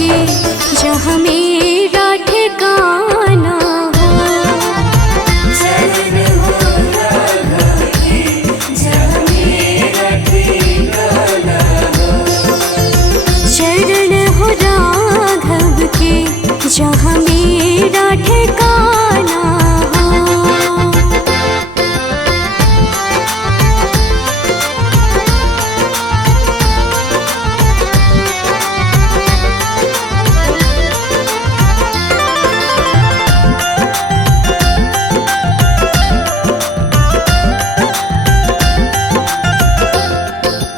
के जहाँ मेरा ठिकाना हो। चरण हो राघव के जहाँ मेरा ठिकाना हो। चरण हो राघव के जहाँ मेरा ठिकाना हो।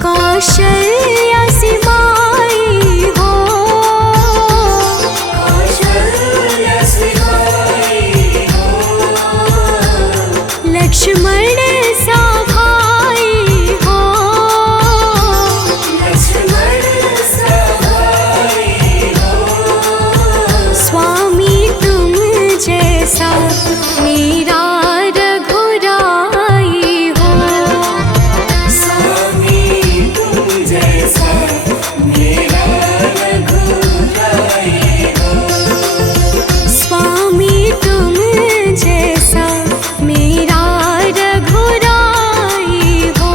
कौशल्या सी माई हो। कौशल्या सी माई हो। लक्ष्मण सा भाई हो। लक्ष्मण सा भाई हो। स्वामी तुम जैसा मेरा रघुराई हो। स्वामी तुम जैसा मेरा रघुराई हो। स्वामी तुम जैसा मेरा रघुराई हो।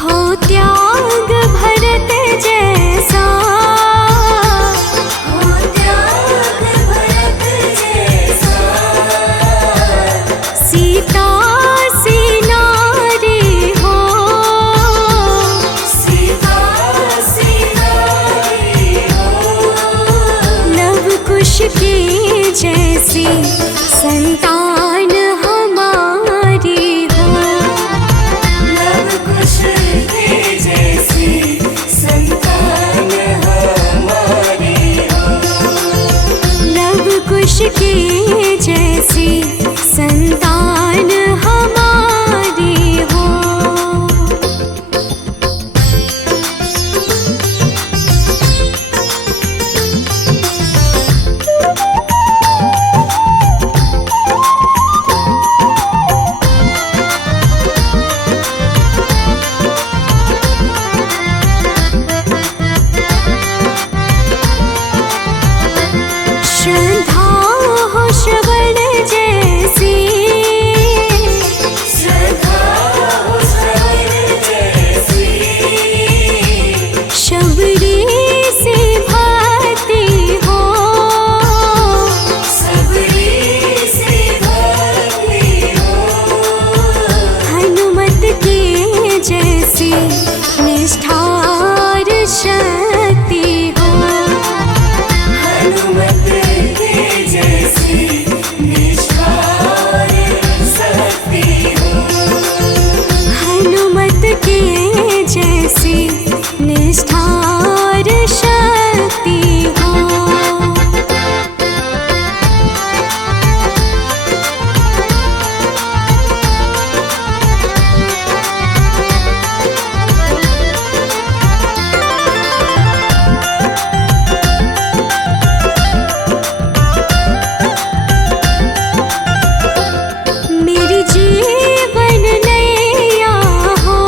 हो त्याग भरत जैसा। हो त्याग भरत जैसा। सीता सी नारी हो। सीता सी नारी हो। लव कुश की जैसी संतान हमारी हो। लव कुश की जैसी संतान हमारी हो। लव कुश की जैसी संतान हमारी हो। श्रद्धा हो श्रवण जैसी। श्रद्धा हो श्रवण जैसी। शबरी से भक्ति हो। सबरी से भक्ति हो। हनुमत के जैसी निष्ठार शक्ति हो। हनुमत के जैसी निष्ठार शक्ति हो। हनुमत के जैसी निष्ठार शक्ति हो। मेरी जीवन नैया हो।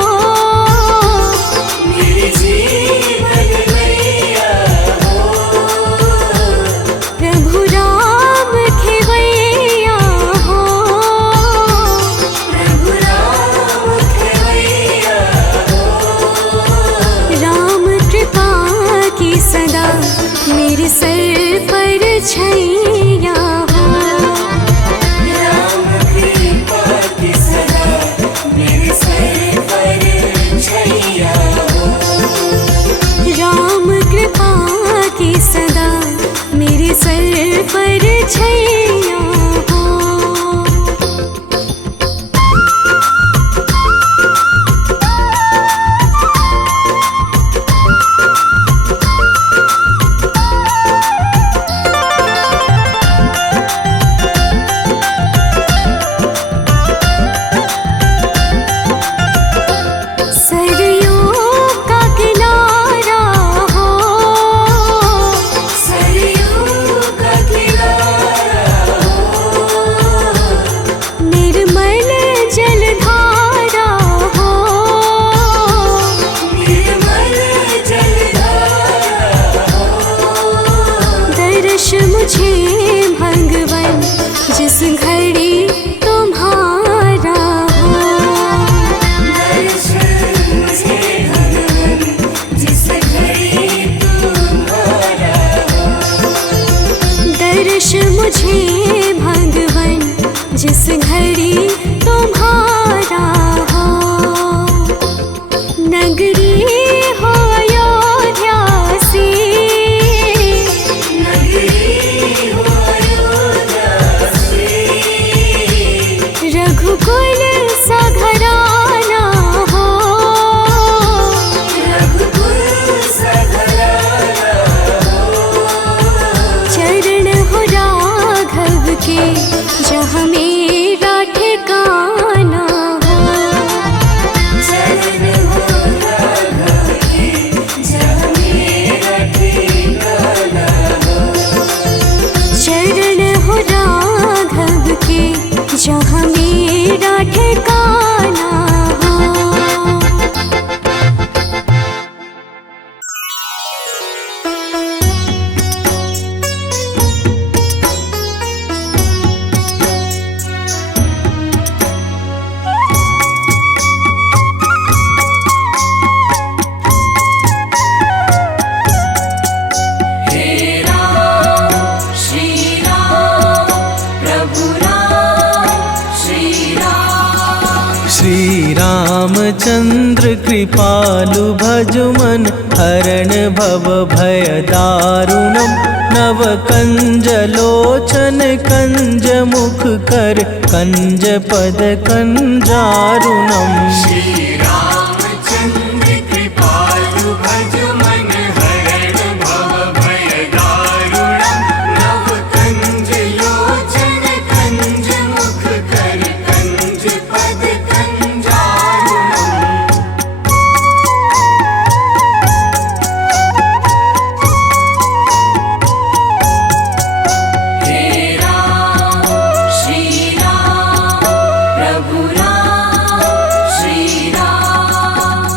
रामचंद्र कृपालु भजु मन हरण भव भय दारुणम नव कंज लोचन कंज मुख कर कंज पद कंजारुणम श्री रामचंद्र कृपालु भजु मन हरण भव भय दारुणम नव कंज लोचन कंज मुख कर कंज पद कंजारुणम हे राम श्री राम प्रभु राम श्री राम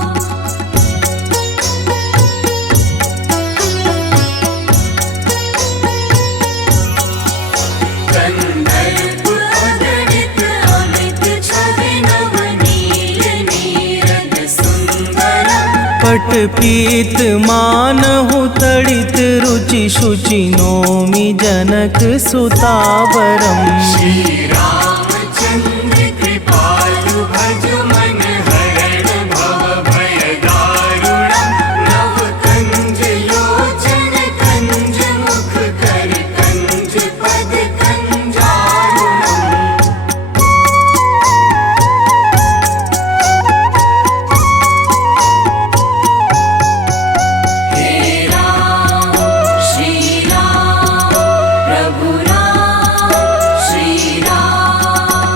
गंधर्व अगणित अमित छवि नवनील नीरद सुंदरम पट पीत मानहु तड़ित रुचि शुचि नोमि जनक सुतावरम श्री रामचंद्र कृपालु भजु मन हरण भव भय दारुणम नव कंज लोचन कंज मुख कर कंज पद कंजारुणम हे राम श्री राम प्रभु राम श्री राम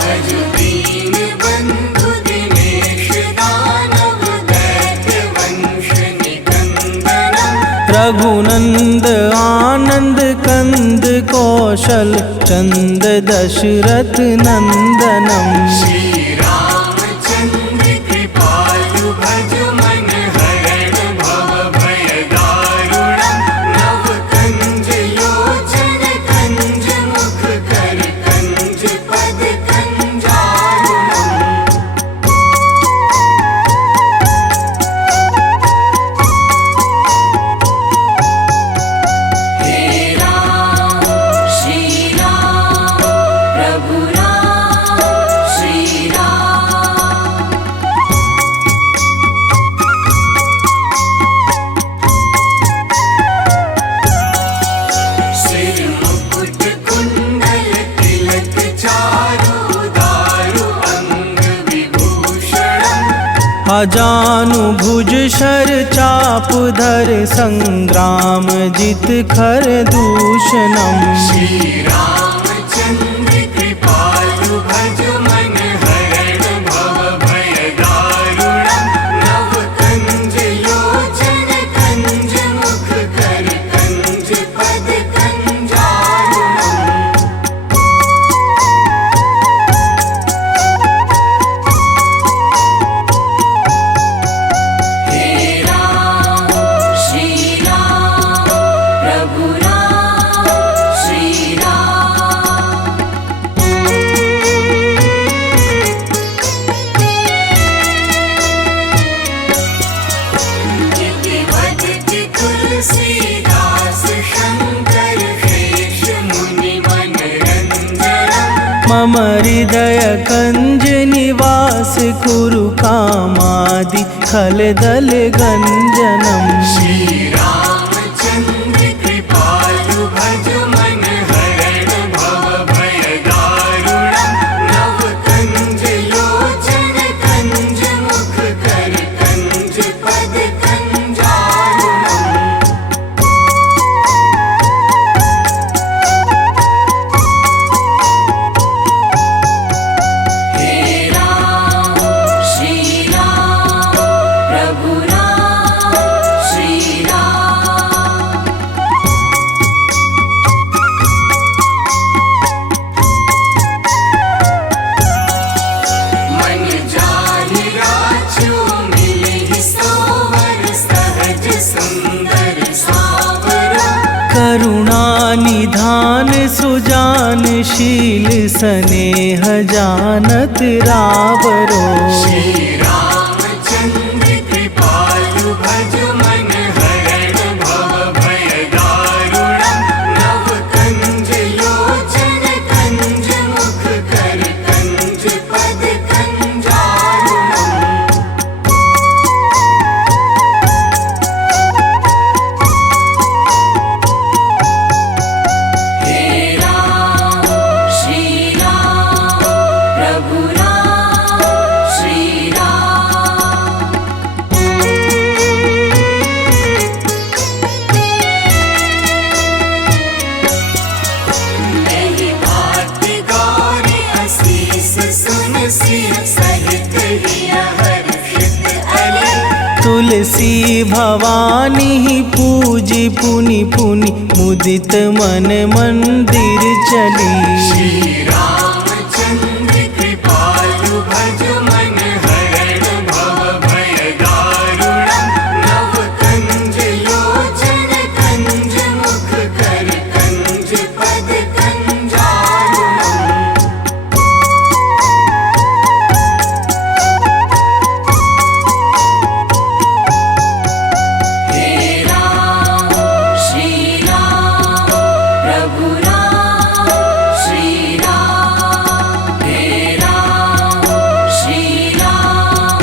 भज दीन बंधु दिनेश दानव दैत्य वंश निकंदनम रघुनंद आनंद कंद कौशल चंद दशरथ नंदनम श्री रामचंद्र कृपालु भजु मन हरण भव भय दारुणम नव कंज लोचन कंज मुख कर कंज पद कंजारुणम हे राम श्री राम प्रभु राम श्री राम सिर मुकुट कुंडल तिलक चारु दारु अंग विभूषणम अजानु भुज शर चाप धर संग्राम जित खर दूषणम श्री रामचंद्र कृपालु भजु मन हरण भव भय दारुणम नव कंज लोचन कंज मुख कर कंज पद कंजारुणम हे राम श्री राम प्रभु राम श्री राम गिरिवदति तुलसीदास शंकर शेष मुनि मनरंजनम मम हृदय कंज निवास कुरु कामादि खलदल गंजनम श्री रामचंद्र कृपालु भजु मन हरण भव भय दारुणम नव कंज लोचन कंज मुख कर कंज पद कंजारुणम हे राम श्री राम प्रभु राम श्री राम मन जाहि राजू मिलहि सोवर सहज सुंदर सावरा करुणा निधान सुजान शील स्नेह जानत रावरो श्री रामचंद्र कृपालु भजु मन हरण भव भय दारुणम सी भवानी पूजी पुनि पुनि मुदित मन मंदिर चली। श्री रामचंद्र कृपालु भज मन हरण भव भय दारुणम्। नव कंज लोचन कंज मुख कर कंज पद कंजारुणम्। हे राम श्री राम प्रभु राम श्री राम। हे राम श्री राम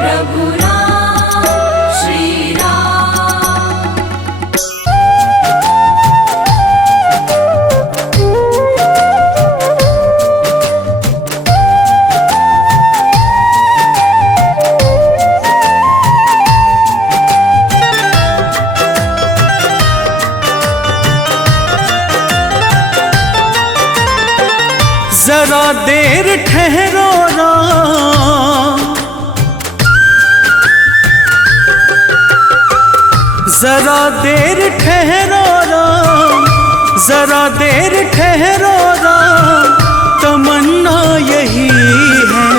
प्रभु राम श्री राम। जरा देर ठहरो राम, जरा देर ठहरो राम, जरा देर ठहरो राम, तमन्ना यही है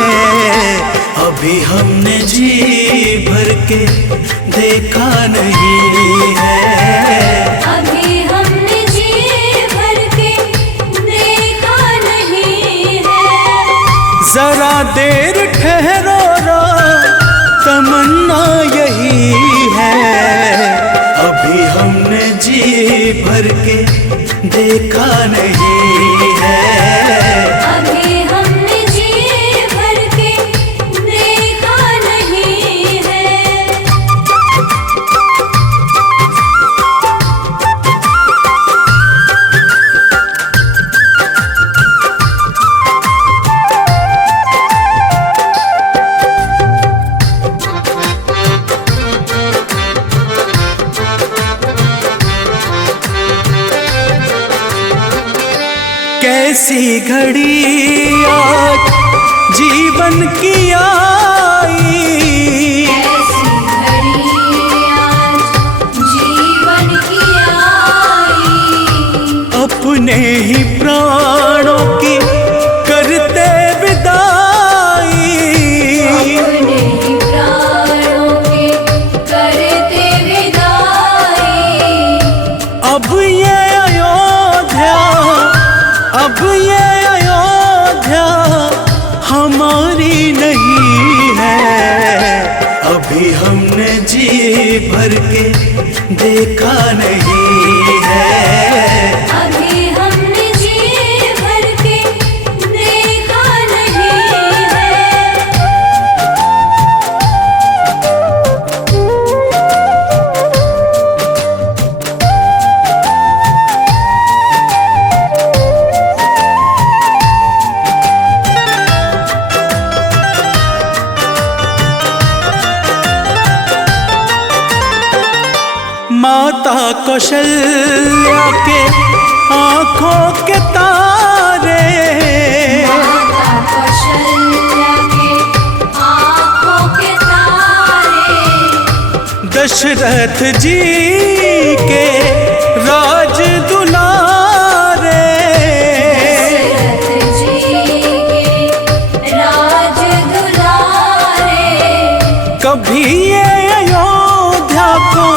अभी हमने जी भर के देखा नहीं है। अभी हमने जी भर के देखा नहीं है। जरा देर ठहरो राम, तमन्ना यही है अभी हमने जी भर के देखा नहीं है। अभी हमने जी भर के देखा नहीं है। कैसी घड़ी आज जीवन की आई, ऐसी घड़ी आज जीवन की आई। अपने ही प्राणों की करते विदाई। अपने ही प्राणों की करते विदाई। अब ये अयोध्या, अब ये अयोध्या हमारी नहीं है। अभी हमने जी भर के देखा नहीं है। अभी हमने जी भर के देखा नहीं है। माता कौशल्या के आंखों के तारे, माता कौशल्या के आँखों के तारे। दशरथ जी के राज दुलारे। दशरथ जी के राज दुलारे। कभी ये अयोध्या को,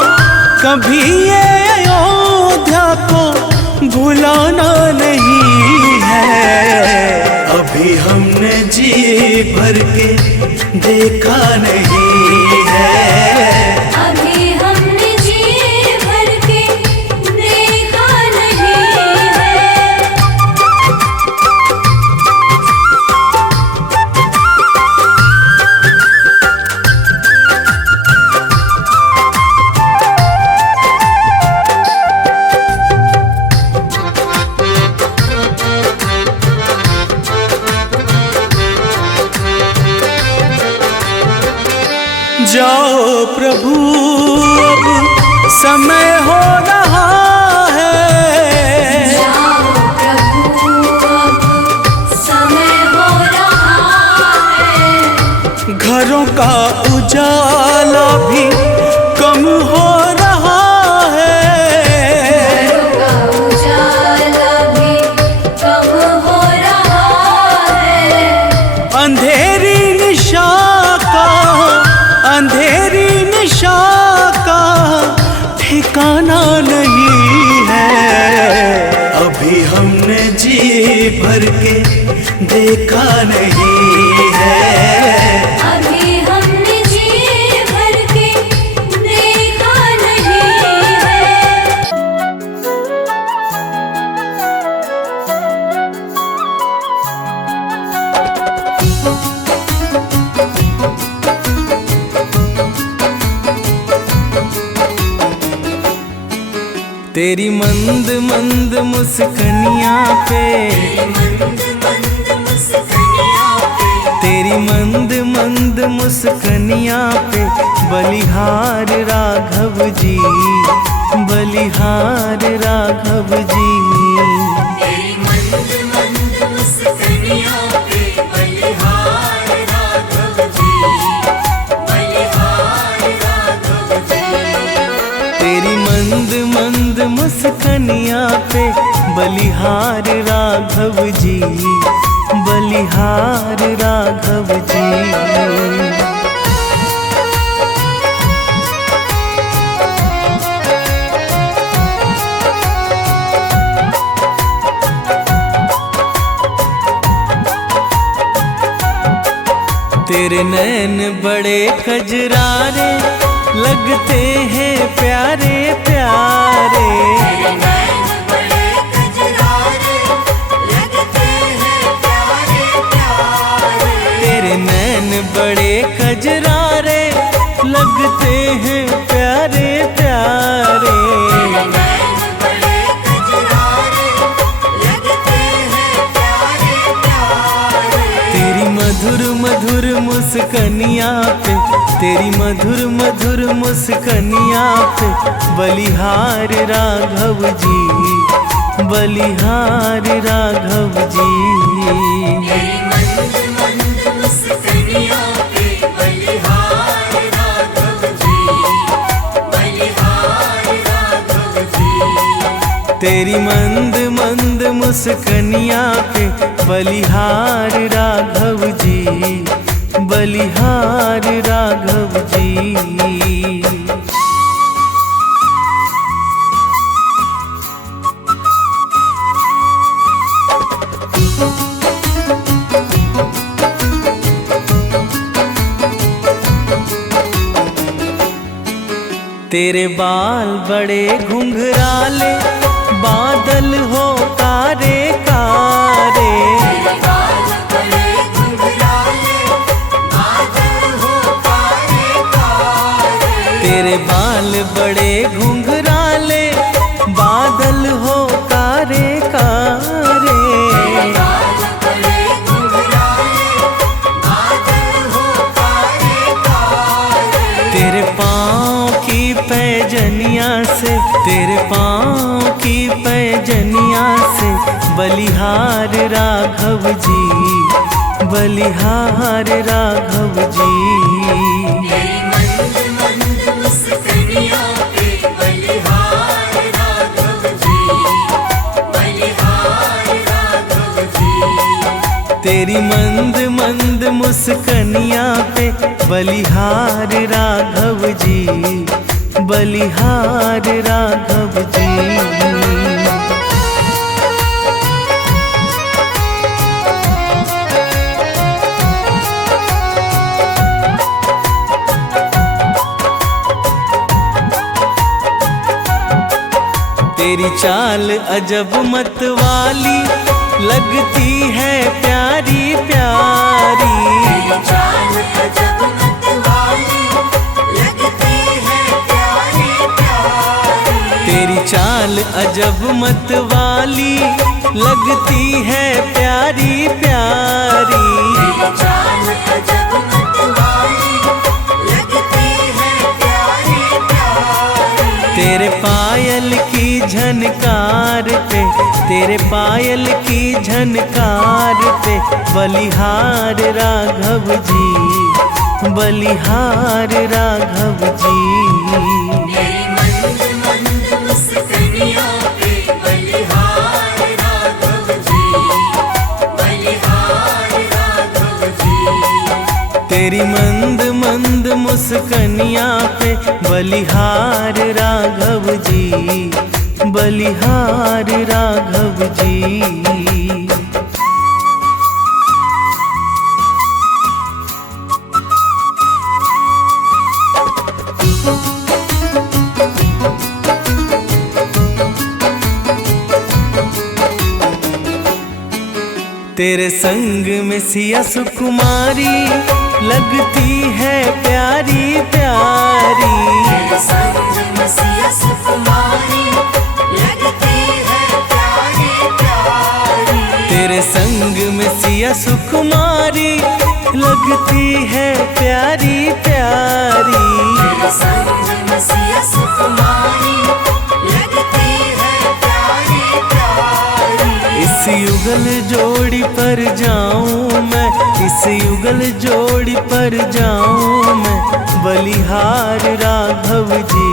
कभी ये अयोध्या को भुलाना नहीं है। अभी हमने जी भर के देखा नहीं है। अभी हमने जी भर के देखा नहीं है। जाओ प्रभु अब समय हो रहा है। जाओ प्रभु अब समय हो रहा है। घरों का उजाला भी हमने जी भर के देखा नहीं है। अभी हमने जी भर के देखा नहीं है। तेरी मंद मंद मुस्कनिया पे, तेरी मंद मंद मुस्कनिया पे बलिहार राघव जी, बलिहार राघव जी। तेरी मंद मंद मुस्कनिया पे बलिहार राघव जी, बलिहार राघव जी। तेरी मंद मंद मुस्कनिया पे बलिहार राघव जी, बलिहार राघव जी। तेरे नैन बड़े कजरारे लगते हैं प्यारे प्यारे। तेरे नैन बड़े कजरारे लगते हैं प्यारे प्यारे। तेरे नैन बड़े कजरारे लगते हैं प्यारे प्यारे। तेरे नैन बड़े कजरारे लगते हैं प्यारे प्यारे। तेरी मधुर मधुर मुस्कनिया पे, तेरी मधुर मधुर मुस्कनिया पे बलिहार राघव जी, बलिहार राघव जी। तेरी मंद मंद मुस्कनिया पे बलिहार राघव जी, बलिहार राघव जी। तेरी मंद मंद मुस्कनिया पे बलिहार राघव जी, बलिहार राघव जी। तेरे बाल बड़े घुंघराले बादल हो कारे कारे। तेरे बाल बड़े घुंघराले बादल हो कारे कारे। तेरे बाल बड़े घुंघराले बादल हो कारे कारे। तेरे बाल बड़े घुंघराले बादल हो कारे कारे। तेरे पाँव की पैजनिया से, तेरे पाँव की पैजनिया से बलिहार राघव जी, बलिहार राघव जी। तेरी मंद मंद मुस्कनिया पे बलिहार राघव जी, बलिहार राघव जी। तेरी मंद मंद मुस्कनिया पे बलिहार राघव जी, बलिहार राघव जी। तेरी चाल अजब मतवाली लगती है प्यारी प्यारी। तेरी चाल अजब मतवाली लगती है प्यारी प्यारी। तेरी चाल अजब मतवाली लगती है प्यारी प्यारी। तेरी चाल अजब मतवाली लगती है प्यारी प्यारी। तेरे पायल की झनकार पे, तेरे पायल की झनकार पे बलिहार राघव जी, बलिहार राघव जी। तेरी मंद मंद मुस्कनिया पे बलिहार राघव जी, बलिहार राघव जी। तेरी मंद मंद मुस्कनिया पे बलिहार राघव जी, बलिहार राघव जी। तेरे संग में सिया सुकुमारी लगती है प्यारी प्यारी। तेरे संग में सिया सुकुमारी लगती है प्यारी प्यारी। तेरे संग में सिया सुकुमारी लगती है प्यारी प्यारी। तेरे संग में सिया सुकुमारी लगती है प्यारी प्यारी। इस युगल जोड़ी पर जाऊं मैं, इस युगल जोड़ी पर जाऊं मैं, बलिहार राघव जी,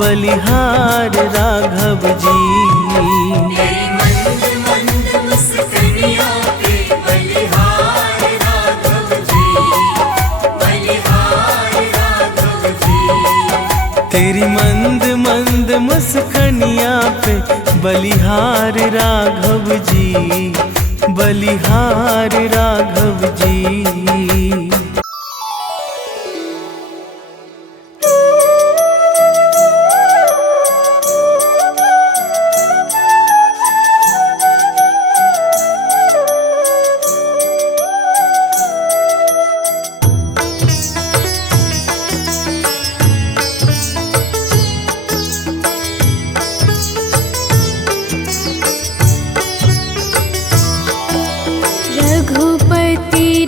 बलिहार राघव जी। तेरी मंद मंद मुस्कानियों पे बलिहार राघव जी, बलिहार राघव जी। तेरी मंद मंद मुस्कानियाँ पे बलिहार राघव जी, बलिहार राघव जी। रघुपति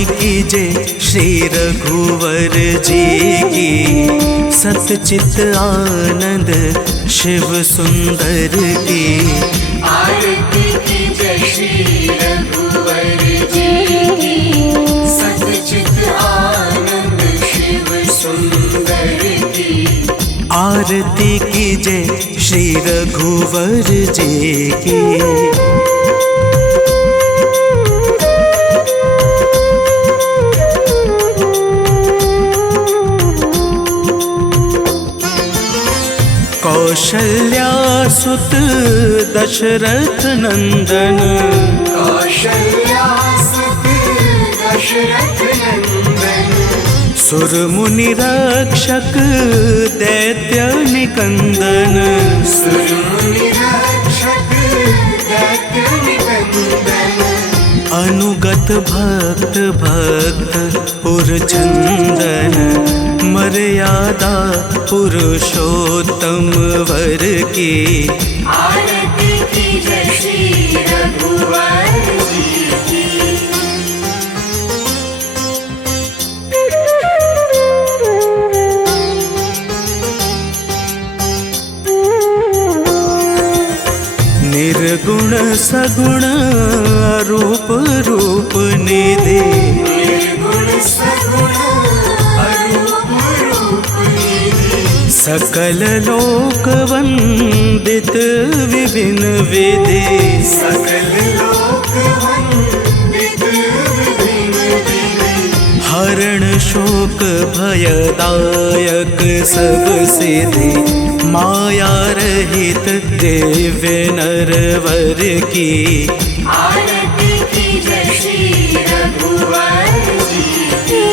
आरती कीजिए श्री रघुवर जी की, सतचित आनंद शिव सुंदर की। आरती कीजिए श्री रघुवर जी की, सतचित आनंद शिव सुंदर की। आरती कीजिए श्री रघुवर जी की। कौशल्या सुत दशरथ नंदन, कौशल्या सुत दशरथ नंदन। सुर मुनि रक्षक दैत्य निकंदन, सुर मुनि रक्षक दैत्य निकंदन। अनुगत भक्त भक्त उरचंदन, मर्यादा पुरुषोत्तम वर की। आरती कीजिए श्री रघुवर जी की। निर्गुण सगुण रूप रूप निधि, निर्गुण सगुण अरूप रूप निधि। सकल लोक वंदित विभिन्न विधि। सकल लोक वंदित विभिन्न विधि। हरण शोक भयदायक सब सिद्धि, माया रहित दिव्य नरवर की। आरती कीजिए श्री रघुवर जी की।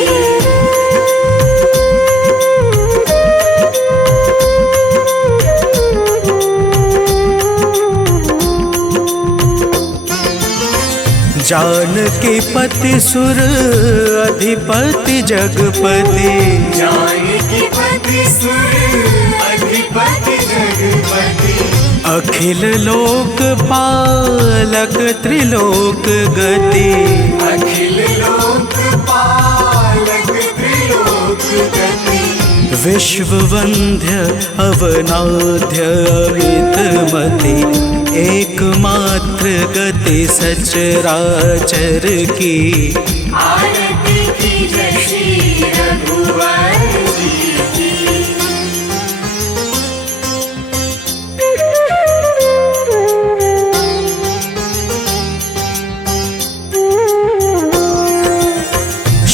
जानकी पति सुर अधिपति जगपति, जानकी पति सुर अधिपति जगपति। अखिल लोक पालक त्रिलोक गति। अखिल लोक पालक त्रिलोक गति। विश्व वंद्य अवनाद्य अमितमति, एकमात्र गति सचराचर की। आरती कीजिए श्री रघुवर जी की।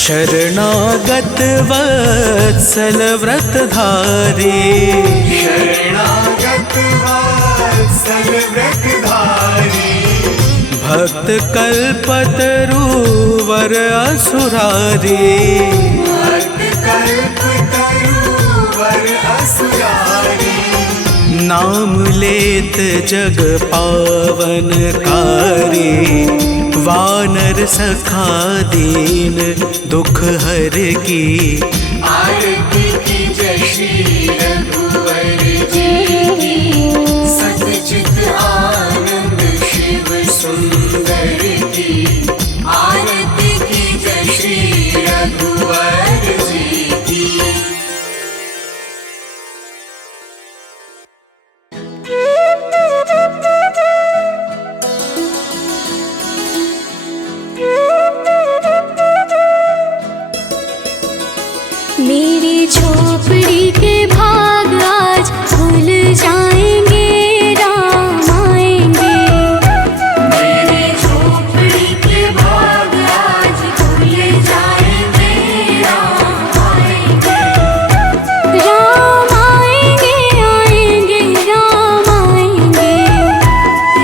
शरणागत वत्सल व्रतधारी, शरणागत वत्सल व्रतधारी। भक्त कल्पतरुवर असुरारी। भक्त कल्पतरुवर असुरारी। नाम लेत जग पावनकारी, वानर सखा दीन दुख हर की। आरती कीजिए श्री रघुवर जी की, सतचित आनंद शिव सुंदर की। आरती कीजिए श्री रघुवर जी की। मेरी झोपड़ी के भाग आज खुल जाएंगे, राम आएंगे। मेरी झोपड़ी के भाग आज खुल जाएंगे, राम आएंगे। राम आएंगे, आएंगे, राम आएंगे।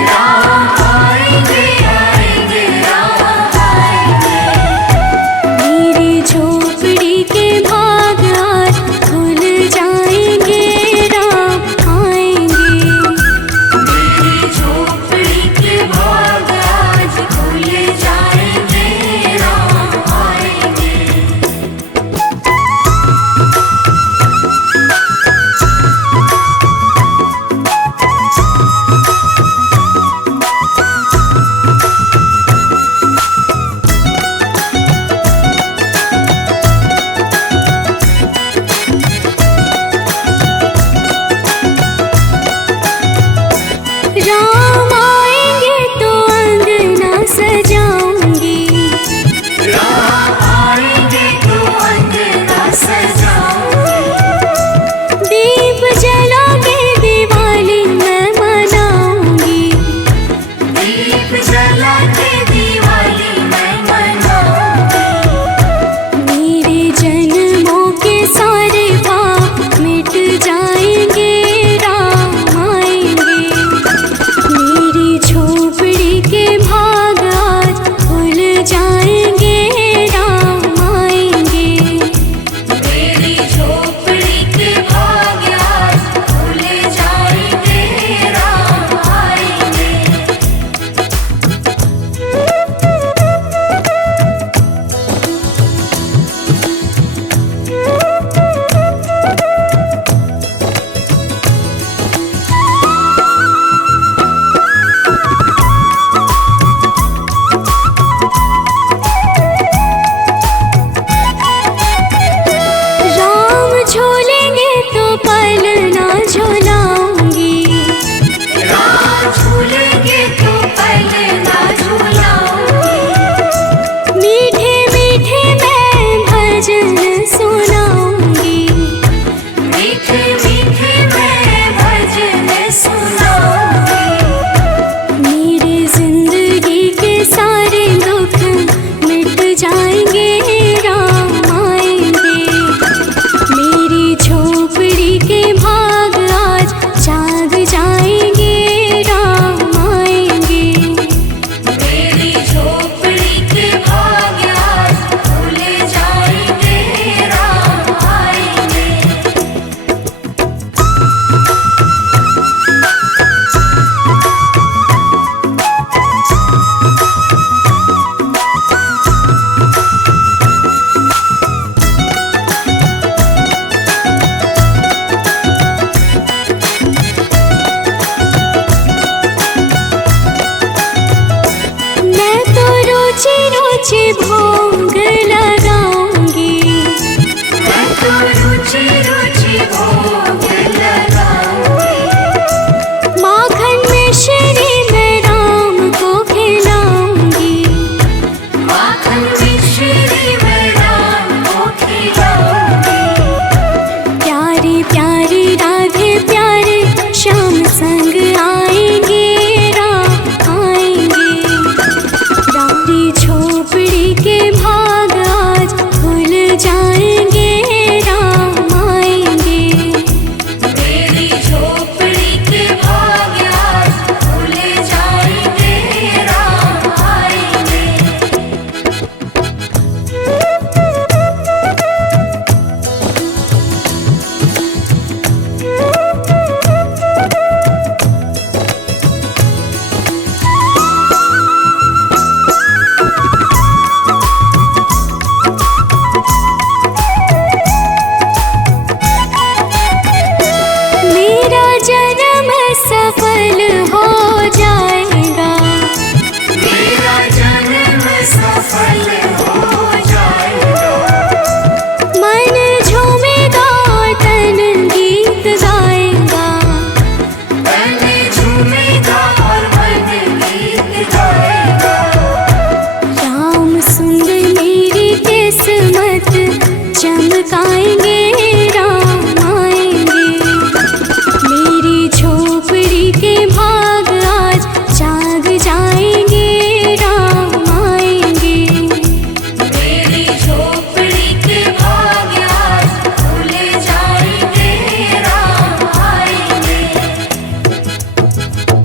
राम आएंगे, आएंगे, राम आएंगे। मेरी झोपड़ी के भाग जाएंगे राम आएंगे। मेरी झोपड़ी के भाग आज खुल जाएंगे, राम आएंगे। मेरा जन्म सफल हो जाएगा, मेरा जन्म सफल हो जाएगा। मन झूमेगा तन गीत गाएगा। तन झूमेगा और मन गीत गाएगा। राम सुंदर मेरी किस्मत चमकाएंगे